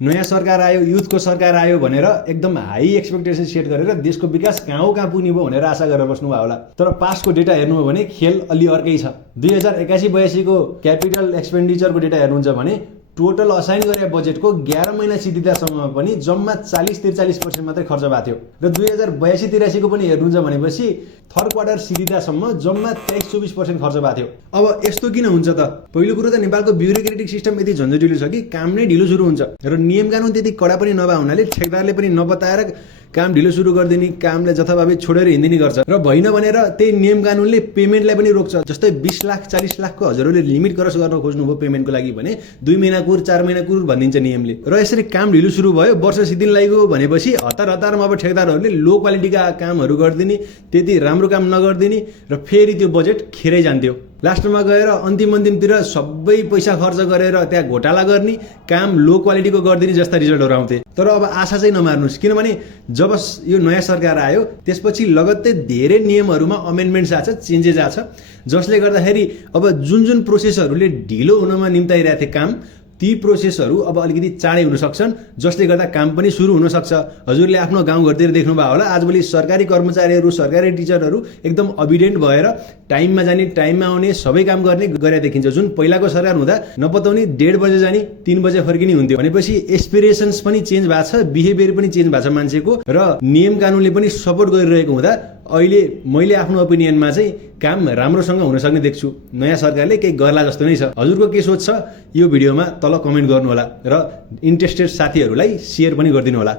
नयाँ सरकार आयो, युथको सरकार आयो भनेर एकदम हाई एक्सपेक्टेसन सेट गरेर देशको विकास कहाँ पुग्ने भयो भनेर आशा गरेर बस्नुभयो होला। तर पास्टको डेटा हेर्नुभयो भने खेल अलि अर्कै छ। 2081-82 को क्यापिटल एक्सपेन्डिचरको डेटा हेर्नुहुन्छ भने टोटल असाइन गरे बजेटको 11 महिना सिद्धिदासम्म पनि जम्मा 40-43% मात्रै खर्च भएको थियो। र 2082-83 को पनि हेर्नुहुन्छ भनेपछि थर्ड क्वार्टर सिद्धिदासम्म जम्मा 23-24% खर्च भएको थियो। अब यस्तो किन हुन्छ त? पहिलो कुरो त नेपालको ब्युरोक्रेटिक सिस्टम यति झन्झटिलो छ कि काम नै ढिलो सुरु हुन्छ र नियम कानुन त्यति कडा पनि नभए हुनाले ठेकदारले पनि नबताएर काम ढिलो सुरु गरिदिने, कामलाई जथाभावी छोडेर हिँड्दिने गर्छ र भएन भनेर त्यही नियम कानुनले पेमेन्टलाई पनि रोक्छ। जस्तै 20 लाख 40 लाखको हजुरहरूले लिमिट क्रस गर्न खोज्नुभयो पेमेन्टको लागि भने 2 महिना कुर 4 महिना कुर भनिदिन्छ नियमले। र यसरी काम ढिलो सुरु भयो, वर्ष सिद्धिन लाग्यो भनेपछि हतारमा अब ठेकदारहरूले लो क्वालिटीका कामहरू गरिदिने, त्यति राम्रो काम नगरिदिने र फेरि त्यो बजेट खेरै जान्थ्यो। लास्टमा गएर अन्तिमतिर सबै पैसा खर्च गरेर त्यहाँ घोटाला गर्ने, काम लो क्वालिटीको गरिदिने जस्ता रिजल्टहरू आउँथे। तर अब आशा चाहिँ नमार्नुहोस्, किनभने जब यो नयाँ सरकार आयो त्यसपछि लगत्तै धेरै नियमहरूमा अमेन्डमेन्ट्स आछ, चेन्जेस आछ, जसले गर्दाखेरि अब जुन प्रोसेसहरूले ढिलो हुनमा निम्ताइरहेको थिए काम, ती प्रोसेसहरू अब अलिकति चाँडै हुन सक्छन्, जसले गर्दा काम पनि सुरु हुन सक्छ। हजुरले आफ्नो गाउँघरतिर देख्नुभयो होला, आजभोलि सरकारी कर्मचारीहरू, सरकारी टिचरहरू एकदम अबिडेन्ट भएर टाइममा जाने, टाइममा आउने, सबै काम गर्ने गरेर देखिन्छ। जुन पहिलाको सरकार हुँदा नपताउने 1:30 बजे जाने, 3 बजे फर्किने हुन्थ्यो। भनेपछि एस्पिरेसन्स पनि चेन्ज भएको छ, बिहेभियर पनि चेन्ज भएको छ मान्छेको, र नियम कानुनले पनि सपोर्ट गरिरहेको हुँदा अहिले मैले आफ्नो ओपिनियनमा चाहिँ काम राम्रोसँग हुन सक्ने देख्छु। नयाँ सरकारले केही गर्ला जस्तो नै छ। हजुरको के सोच छ यो भिडियोमा तल कमेन्ट गर्नु होला र इन्ट्रेस्टेड साथीहरूलाई सेयर पनि गरिदिनु होला।